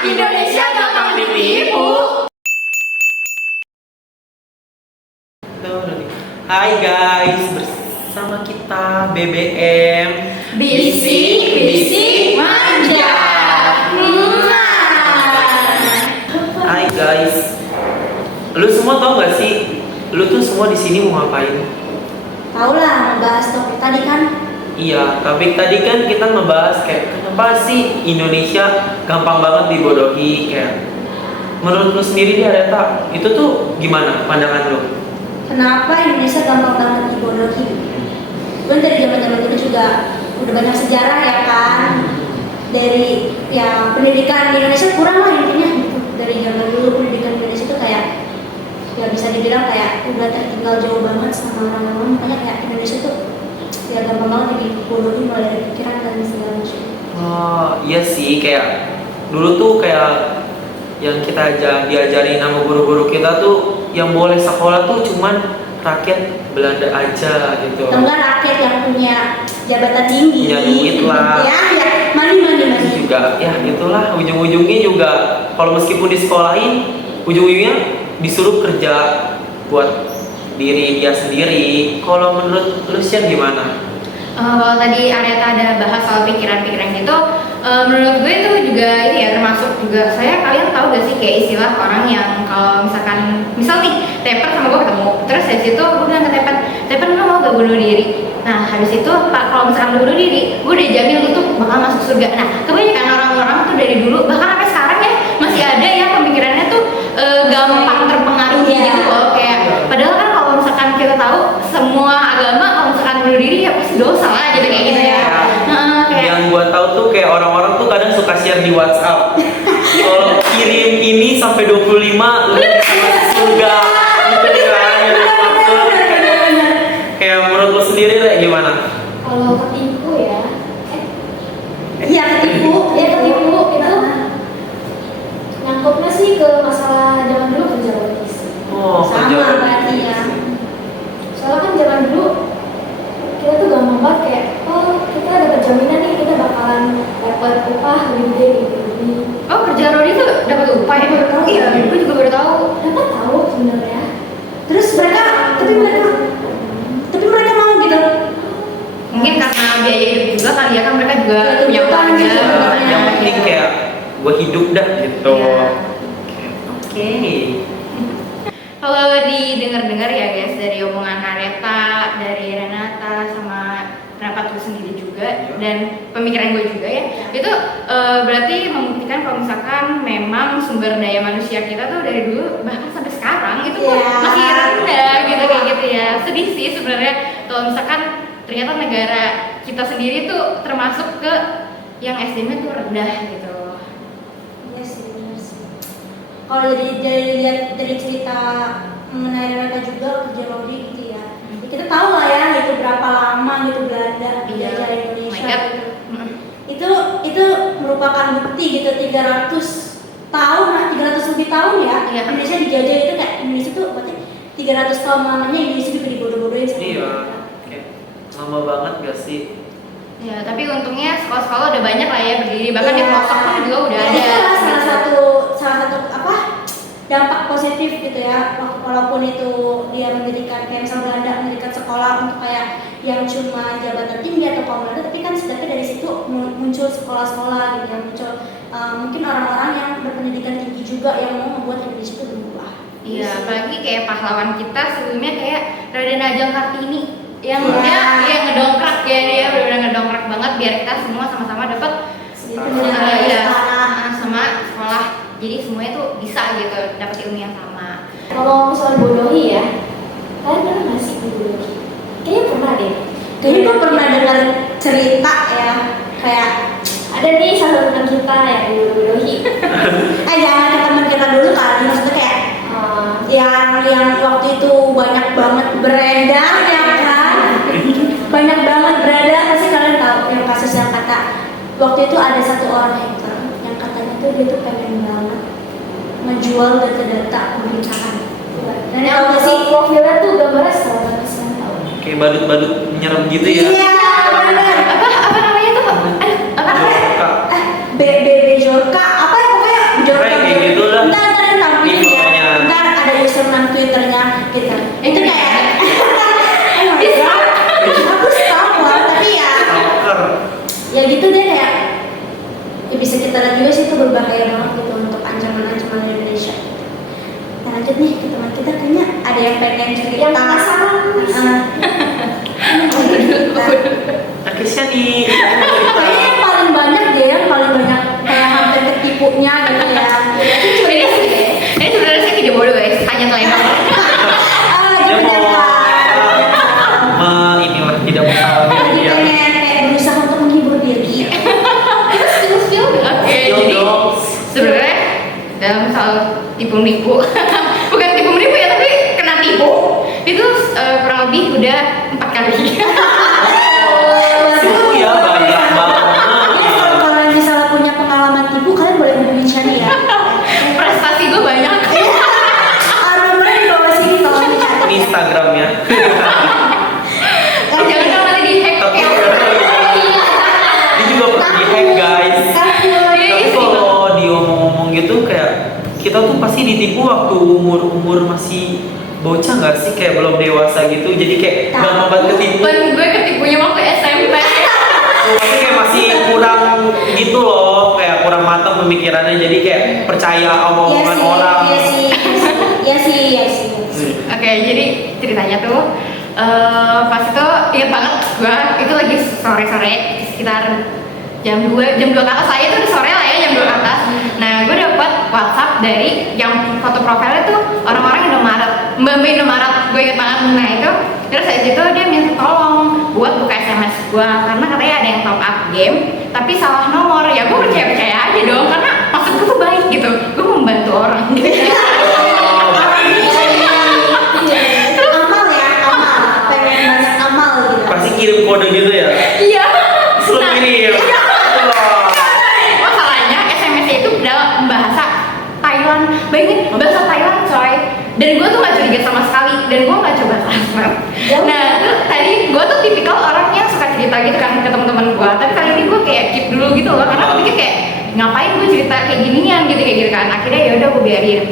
Indonesia gampang ditipu. Hai guys, bersama kita BBM Bisik manja. Hai guys, lu semua tau gak sih, lu tuh semua di sini mau ngapain? Tahu lah, ngebahas topik tadi kan. Iya, tapi tadi kan kita ngebahas kayak kenapa sih Indonesia gampang banget dibodohi kayak. Menurut lu sendiri nih Areta, itu tuh gimana pandangan lu? Kenapa Indonesia gampang banget dibodohi? Kan dari zaman-zaman dulu juga udah banyak sejarah ya kan. Dari ya pendidikan di Indonesia kurang lah intinya gitu. Dari zaman dulu pendidikan di Indonesia tuh kayak ya bisa dibilang kayak udah tertinggal jauh banget sama orang-orang. Makanya kayak Indonesia tuh ya gampang banget dibodohi mulai dari pikiran dan segala macam. Oh iya sih, kayak dulu tuh kayak yang kita diajarin sama guru-guru kita tuh yang boleh sekolah tuh cuman rakyat Belanda aja gitu. Enggak rakyat yang punya jabatan tinggi. Punya duit lah. Ya, mandi. Juga ya itulah ujung-ujungnya juga kalau meskipun disekolahin ujung-ujungnya disuruh kerja buat diri dia sendiri. Kalau menurut lu Sian gimana? Kalau tadi Areta ada bahas soal pikiran-pikiran gitu, menurut gue itu juga ini ya termasuk juga kalian tahu gak sih kayak istilah orang yang kalau misalkan misal nih Tepen sama gue ketemu, terus dari situ gue bilang ke Tepen lu mau gak bunuh diri? Nah habis itu kalau misalkan lu bunuh diri, gue udah jamin lu tuh bakal masuk surga. Nah kebanyakan orang-orang tuh dari dulu bahkan sampai sekarang ya masih ada ya pemikirannya tuh gampang terpengaruhi gitu loh, kayak padahal kan kalau misalkan kita tahu semua agama kalau misalkan bunuh diri ya pasti dosa lah gitu kayak gitu ya. Kayak Yang gua tahu tuh kayak orang-orang tuh kadang suka share di WhatsApp. Kalau kirim ini sampai 25 lu bisa masuk surga. Gitu kan, yang dimaksud. Kayak menurut lu sendiri lah gimana? Kalau ketipu ya, Iya ketipu. itu nyangkupnya sih ke masalah zaman dulu kerja logis. Oh, Sama kerja berarti ya. Soalnya kan zaman dulu kita tuh gampang banget kayak, oh kita dapat jaminan nih kita bakalan dapat upah lebih gede gitu. oh kerja Rodi tuh dapat upah ya? Baru tahu. Iya, gue juga baru tahu. Dapat tahu sebenarnya. Terus tapi mereka mau gitu. Mungkin karena biaya hidup juga kali ya kan mereka juga Iya, punya kehidupan keluarga. gitu sebenarnya. Yang penting kayak gua hidup dah gitu. Iya. Oke. Kalau didengar-dengar ya guys dari omongan Areta, dari Renata sama pendapat gue sendiri juga dan pemikiran gue juga ya, itu berarti membuktikan kalau misalkan memang sumber daya manusia kita tuh dari dulu bahkan sampai sekarang itu masih rendah gitu kayak gitu ya. Sedih sih sebenarnya kalau misalkan ternyata negara kita sendiri tuh termasuk ke yang SDM-nya tuh rendah gitu. Iya sih, benar sih. Kalau lihat dari cerita mengenai mereka juga kerja lobby gitu ya. Kita tahu lah ya itu berapa lama gitu Belanda menjajah Indonesia gitu. Itu merupakan bukti gitu 300 tahun, 300 lebih tahun ya. Iya. Indonesia dijajah itu kayak Indonesia tuh berarti 300 tahun lamanya Indonesia juga dibodoh-bodohin sama Iya. mereka. Kayak lama banget gak sih? Ya, tapi untungnya sekolah-sekolah udah banyak lah ya berdiri, bahkan di pelosok pun juga udah Ya, ada. itu lah salah satu apa dampak positif gitu ya, walaupun itu dia mendirikan kayak misal Belanda mendirikan sekolah untuk kayak yang cuma jabatan tinggi atau kaum Belanda, tapi kan setidaknya dari situ muncul sekolah-sekolah gitu yang muncul mungkin orang-orang yang berpendidikan tinggi juga yang mau membuat Indonesia itu berubah. Iya, apalagi kayak pahlawan kita sebelumnya kayak Raden Ajeng Kartini yang Iya. dia ngedongkrak ya, dia benar-benar ngedongkrak banget biar kita semua sama-sama dapat sama sekolah, jadi semuanya tuh bisa gitu dapat ilmu yang sama. Kalau soal bodohi ya, kalian pernah nggak sih dibodohi? Kayaknya pernah deh. Kayaknya gue pernah dengar cerita ya kayak Ada nih salah satu teman kita yang dibodohi. jangan ke teman kita dulu kali, maksudnya kayak yang waktu itu banyak banget beredar ya kan, banyak banget beredar, pasti kalian tahu yang kasus yang kata waktu itu ada satu orang hacker yang katanya tuh dia tuh pengen banget menjual data-data pemerintahan. Dan yang tahu gak sih profilnya tuh gambarnya sama tahu. Kayak badut-badut nyerem gitu ya. iya benar. Apa namanya tuh? Aduh, apa namanya? Jorka. BB Jorka apa ya pokoknya kita lihat juga sih itu berbahaya banget gitu untuk ancaman-ancaman di Indonesia. Nah, lanjut nih ke teman kita, kayaknya ada yang pengen cerita. Yang penasaran. Akhirnya nih Kayaknya yang paling banyak dia yang paling banyak kayak hampir ketipunya gitu ya. Ini sebenarnya saya tidak bodoh guys, hanya telepon. dia mau inilah tidak mau salah Lagi dia. pengen kayak berusaha untuk menghibur diri. Skill Oke, jadi sebenarnya dalam soal tipu-nipu, bukan tipu-nipu ya, tapi kena tipu itu kurang lebih udah 4 kali. Itu ya banyak banget. Jadi kalau kalian misalnya punya pengalaman tipu, kalian boleh hubungi Chani ya. Prestasi gue banyak. Nomornya di bawah sini tolong dicari. Ini Instagramnya. Jangan dong nanti di hack. Tapi dia juga pernah di hack guys. Tapi kalau diomong-omong gitu kayak kita tuh pasti ditipu waktu umur masih bocah nggak sih, kayak belum dewasa gitu, jadi kayak gampang banget ketipu. Gue ketipunya waktu SMP. Tapi kayak masih kurang gitu loh, kayak kurang matang pemikirannya, jadi kayak percaya omongan orang. Iya sih. Oke, jadi ceritanya tuh pas itu inget banget gue itu lagi sore-sore sekitar jam 2 ke atas, saya itu udah sore lah ya, jam 2 ke atas. Nah, gue dapet WhatsApp dari yang foto profilnya tuh orang-orang Indomaret, mbak-mbak Indomaret, gue inget banget. Nah itu, terus dari situ dia minta tolong buat buka SMS gue karena katanya ada yang top up game tapi salah nomor. Ya gue percaya aja dong karena maksud gue tuh baik gitu, gue membantu orang gitu. Amal, pengen banyak amal gitu. Pasti kirim kode gitu ya. Iya. Selalu kirim. Masalahnya SMS-nya itu dalam bahasa Thailand, bayangin bahasa Thailand coy. Dan gue tuh gak curiga sama sekali, dan gue gak coba translate. Nah terus tadi gue tuh tipikal orang yang suka cerita gitu kan ke teman-teman gue, tapi kali ini gue kayak keep dulu gitu loh, karena gue pikir kayak ngapain gue cerita kayak ginian gitu kan. Akhirnya ya udah gue biarin,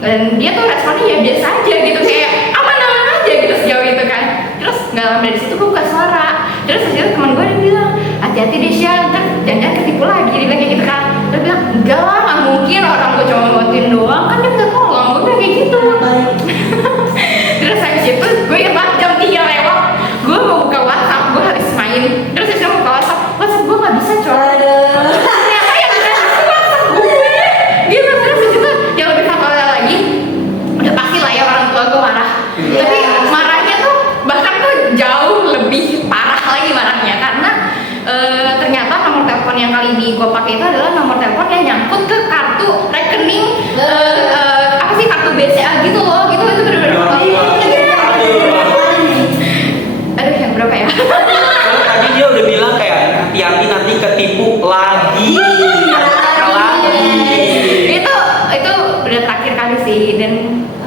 dan dia tuh responnya ya biasa aja gitu, kayak aman-aman aja gitu sejauh itu kan. Terus nggak lama dari situ gue buka suara, terus dari situ teman gue dia bilang hati-hati deh Syah, ntar jangan ketipu lagi, dia bilang kayak gitu kan. Dia bilang enggak lah, nggak mungkin, orang gue cuma bantuin doang kan, dia nggak tolong, gue bilang kayak gitu. Terus habis itu gue ingat banget jam 3 lewat, gue mau buka WhatsApp, gue harus main. Terus habis itu mau buka WhatsApp gue nggak bisa coy. Ternyata yang ada WhatsApp gue gitu. Terus habis itu yang lebih fatalnya lagi, udah pasti lah ya orang tua gue marah. Tapi marahnya tuh bahkan tuh jauh lebih parah lagi marahnya, karena ternyata nomor telepon yang kali ini gue pakai itu adalah nomor telepon yang nyangkut ke kartu rekening apa sih, kartu BCA gitu loh, gitu. Itu bener-bener aduh yang berapa ya? Karena tadi dia udah bilang kayak hati-hati nanti ketipu lagi. itu udah terakhir kali sih, dan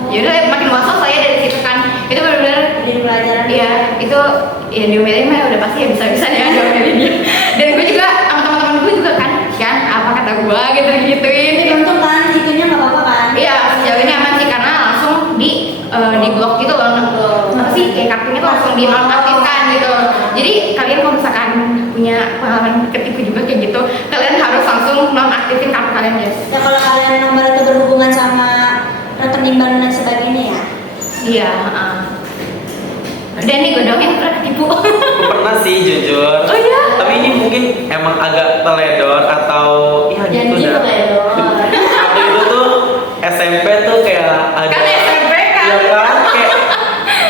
yaudah makin waswas saya dari situ kan. Itu bener-bener Jadi pelajaran. iya, itu ya diomelin mah udah pasti ya bisa-bisa ya diomelin dia. Dan gue juga sama teman-teman gue juga kan apa kata gue gitu-gituin. Tapi untung kan itunya nggak apa-apa kan? Iya, sejauh ini aman sih karena langsung di blok gitu loh. Apa sih, kayak kartunya tuh langsung dinonaktifkan gitu. Jadi kalian kalau misalkan punya pengalaman ketipu juga kayak gitu, kalian harus langsung nonaktifin kartu kalian guys. Ya kalau kalian nomor itu berhubungan sama rekening bank dan sebagainya ya. Iya. Dan nih gue doang yang pernah ketipu. Aku pernah sih jujur. Oh iya? Tapi ini mungkin emang agak teledor atau ya gitu dah. Waktu itu tuh SMP tuh kayak agak Kan SMP kan? ya kan kayak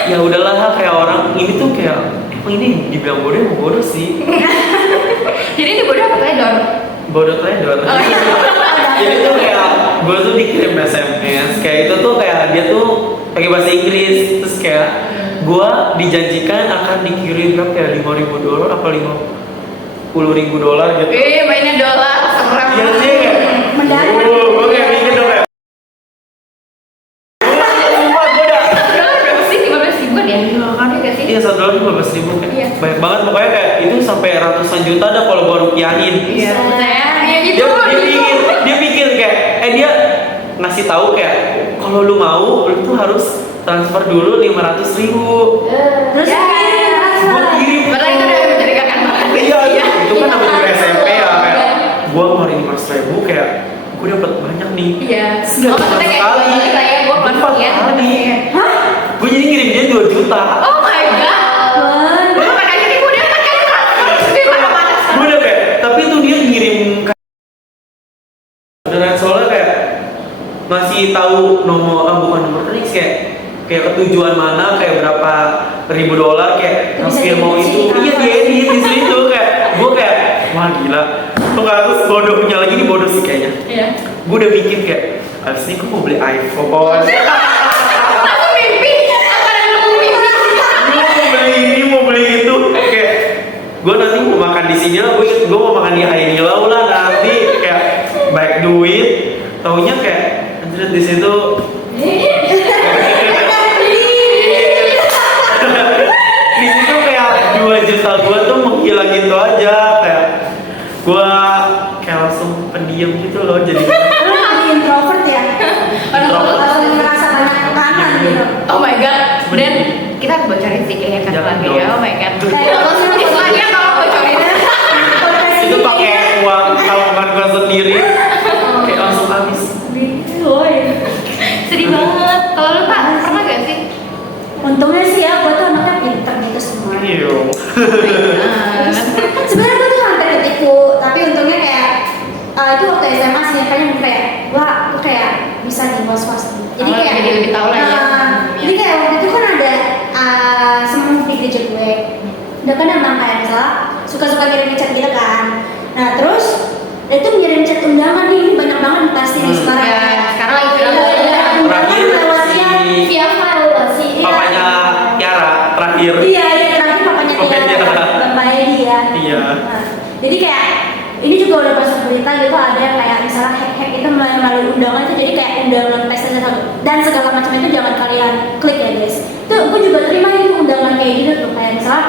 ya udahlah, kayak orang ini tuh kayak emang ini dibilang bodoh emang bodoh sih. Jadi ini bodoh apa teledor? Bodoh teledor. Oh, iya. Jadi tuh kayak gue tuh dikirim SMS kayak itu tuh kayak dia tuh pakai bahasa Inggris, terus kayak gue dijanjikan akan dikirim berapa ya, $5.000 apa $50.000 gitu. Mainnya dolar, seberapa? Iya sih kayak Mendadak. gue kayak mikir dong kayak sumpah gue udah Berapa sih? 15.000 ya? Ada gak sih? iya $1 $15.000 kayak Iya. banyak banget, pokoknya kayak itu sampai ratusan juta dah kalau gue rupiahin. Iya. Ya gitu. Dia pikir kayak dia ngasih tahu kayak kalau lu mau lu tuh harus transfer dulu 500.000. Terus Ya. Gue kirim. Padahal itu udah mencurigakan banget. Iya, itu kan namanya gue SMP ya kayak gue ngeluarin 500.000 100.000 kayak gue dapat banyak nih. Iya. Sudah Oh, maksudnya kayak sekali. gimana lah ya, gue Empat pelan ya. kali. Gue jadi ngirim dia 2 juta. Oh my god. Gue makan aja nih, gue udah makan gue mana-mana. Gue udah kayak, tapi tuh dia ngirim beneran soalnya kayak masih tahu nomor, bukan nomor rekening kayak ketujuan mana, kayak berapa ribu dolar, kayak Bisa hampir mau itu. diedit, Iya diedit di situ kayak gue kayak wah gila. Tuh nggak, terus bodohnya lagi, ini bodoh sih kayaknya. Iya. Gue udah bikin kayak abis ini gue mau beli iPhone. Aku mimpi, apa yang lu mimpi? Gue mau beli ini, mau beli itu. Kayak gue nanti mau makan di sini lah, gue mau makan di Hainilau lah nanti, kayak baik duit. Taunya kayak anjir di situ. Di situ kayak 2 juta gue tuh menghilang gitu aja, kayak gue kayak langsung pendiam gitu loh jadi. Lu lagi introvert ya? Introvert. Kalau ngerasa banyak tekanan gitu. Oh my god. Dan kita harus bocorin sih kayaknya kan Jangan lagi dong. ya. Oh my god. Kayak Istilahnya kalau bocorin. Itu pakai uang tabungan gue sendiri, kayak langsung habis. Sedih banget. Kalau lu Pak, pernah gak sih? Untungnya sih ya, gue tuh anaknya pinter gitu semua. Iya. Sebenarnya gue tuh hampir ketipu, tapi untungnya kayak itu waktu SMA sih, kayaknya kayak wah, gue kayak bisa nih was-was. Jadi Oh, kayak jadi lebih tahu lah ya. Jadi kayak waktu itu kan ada semua di gereja gue. Udah kan emang kayak misalnya suka-suka kirim chat gitu kan. Nah terus dia tuh ngirim chat undangan nih, banyak banget pasti di sekarang. Ya, sekarang lagi viral Undangan Terakhir lewat chat. si Via file nggak sih? papanya Tiara terakhir. Iya, terakhir papanya Papanya Tiara, Tiara. bapaknya dia. Iya. Nah, jadi kayak ini juga udah masuk berita gitu, ada yang kayak misalnya hack itu melalui undangan itu, jadi kayak undangan pesta dan segala macam itu jangan kalian klik ya guys. Itu gue juga terima itu undangan kayak gitu tuh, kayak misalnya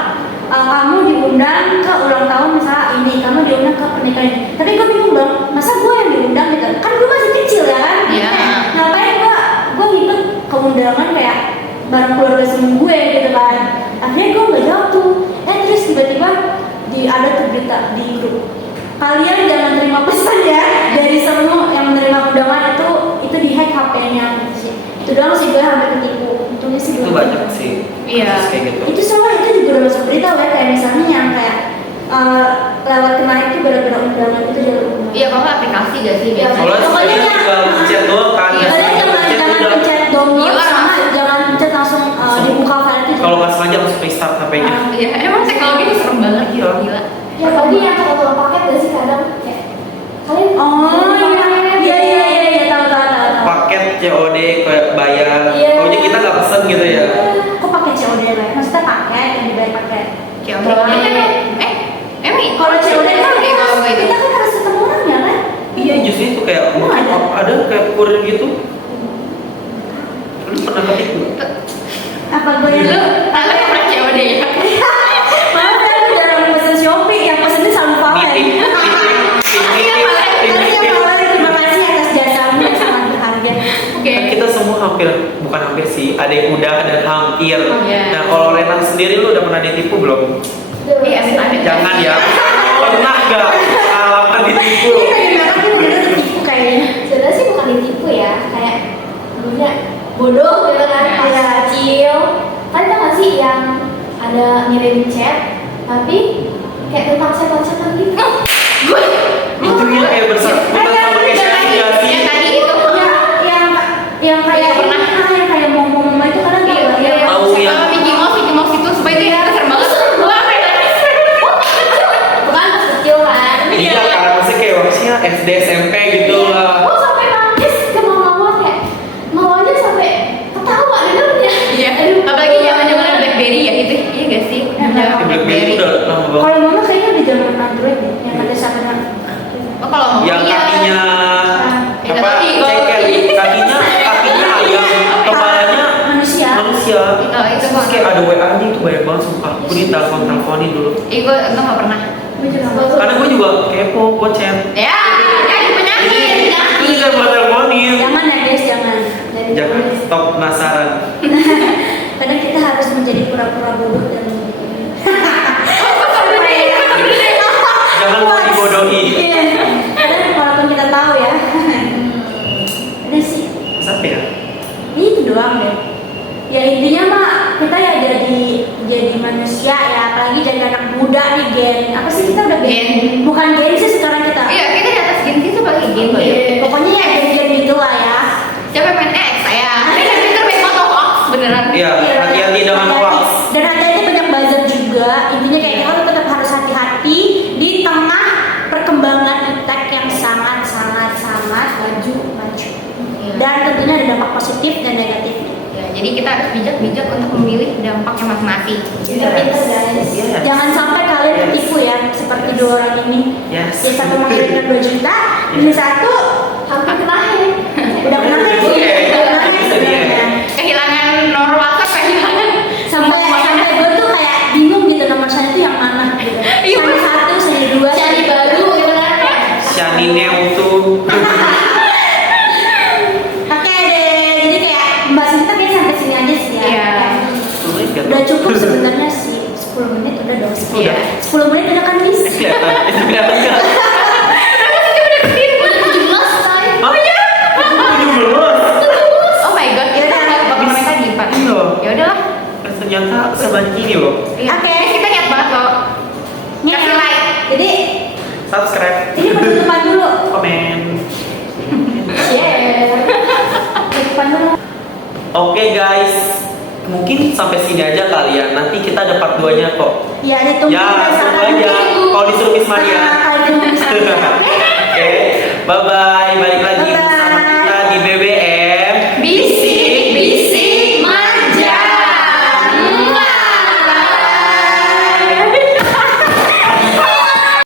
kamu diundang ke ulang tahun misalnya ini, kamu diundang ke pernikahan ini. Tapi gue bingung bang, masa gue yang diundang gitu? Kan gue masih kecil ya kan? Iya. Kayak, ngapain gue ngikut ke undangan kayak bareng keluarga semua gue gitu kan. Akhirnya gue nggak jawab tuh. Terus tiba-tiba ada tuh berita di grup. Kalian jangan terima pesan ya dari semua yang menerima undangan itu dihack HP-nya gitu sih. Itu doang sih gue hampir ketipu. Untungnya sih Itu gue banyak sih. Iya. Kasus kayak gitu. itu semua itu juga udah masuk berita ya, kayak misalnya yang kayak lewat kemarin itu gara-gara undangan itu jalur undangan. Iya, kalau nggak aplikasi gak sih biasanya? Soalnya Pokoknya saya ya, tinggal pencet doang kan. Iya, Kalian jangan pencet download Iya, sama jangan pencet langsung dibuka file itu. Kalau nggak sengaja langsung restart HP-nya. Iya, emang teknologi ini serem banget Iya. gila. Ya tadi yang foto paket gak sih kadang kayak kalian Iya tahu. Paket COD kayak bayar. Iya. Pokoknya kita nggak pesen gitu ya. Kok pakai COD lah? Maksudnya paket yang dibayar paket. COD. Doang. Emang Kalau COD kan kayak kalau nggak itu. kita kan harus ketemu orang ya kan? Iya justru itu kayak mungkin ada kayak kurir gitu. Lu pernah ketipu? Apa gue yang Lu anak pernah COD ya? malah kan dalam pesan Shopee yang pesannya selalu Valen. Terima kasih atas jasamu yang sangat berharga. Oke. Kan kita semua bukan hampir sih, ada yang udah dan hampir. Iya. Nah kalau Renan sendiri lu udah pernah ditipu belum? Iya, amit-amit. Jangan ya. Pernah nggak pengalaman ditipu? Ini tadi mereka tuh udah tertipu kayaknya. sebenarnya sih bukan ditipu ya, kayak dulunya bodoh gitu kan, Yes. pas kecil. Kan tau gak sih yang ada ngirim chat tapi kayak tentang setan-setan gitu. Gue Itu ya kayak bersama sama kayak yang tadi itu. Yang kayak Pernah. yang kayak mau itu kadang Iya, Tahu yang- sama Mickey Mouse itu supaya itu yang serem banget. Gue apa ya? Bukan pas kecil kan. Iya kan, maksudnya kayak waktunya SD SMP gitu lah. Oh sampai nangis ke mama kayak mamanya sampai ketawa dengernya. Iya. Apalagi zaman-zaman BlackBerry ya itu. Iya gak sih? Iya. Zaman BlackBerry udah lama banget. Kalau mama kayaknya di zaman Android deh, yang ada sama Oh, kalau mau Yang iya. kakinya Iya, apa? tapi Ceket. Kakinya ayam, kepalanya manusia. manusia. Itu Terus kayak ada WA-nya itu banyak banget sumpah. Aku diteleponin dulu. gue nggak pernah. Gue juga nggak. Karena gue juga kepo, gue chat. Ya, jadi penyakit. Ini kan buat teleponin. Jangan ya guys, jangan. Jangan stop penasaran. Kadang kita harus menjadi pura-pura bodoh dan Jangan mau dibodohi. Iya. Kadang walaupun kita maju maju. Iya. Dan tentunya ada dampak positif dan negatifnya. Ya, jadi kita harus bijak-bijak untuk memilih dampaknya masing-masing. Pinter-pinter guys. Yes. Jangan sampai kalian tertipu ya, seperti dua orang ini. Yes. Yang satu mengirimkan 2 juta, ini satu Hampir kena hack. udah kena hack sih, Oke. udah kena hack sebenarnya. Kehilangan nomor WhatsApp, kehilangan Sampai gue tuh kayak bingung gitu nomor saya itu yang mana gitu. Iya. Shani 1, Shani 2, Cari baru gitu kan. Shani Neutu. Oke deh, jadi kayak pembahasan kita kayaknya sampai sini aja sih ya. Iya. Udah cukup sebenarnya sih, 10 menit udah dong. 10, Iya. 10 menit udah kan bis. Kelihatan. Kelihatan nggak? Udah 17 say. Hah? 17? Oh my god, kita nggak bakal main tadi, Pak. Iya. Ya udahlah. Ternyata sebanyak ini loh. Iya. Oke. Kita niat banget loh. Kasih like. Jadi Subscribe, ini penutupan dulu. komen. Share. Penutupan dulu. Oke guys, mungkin sampai sini aja kali ya. Nanti kita ada part 2-nya kok. Ya, ditunggu Ya, tunggu aja. Kalau disuruh Miss Maria. Kalau disuruh Miss Maria. Oke, bye bye. Balik lagi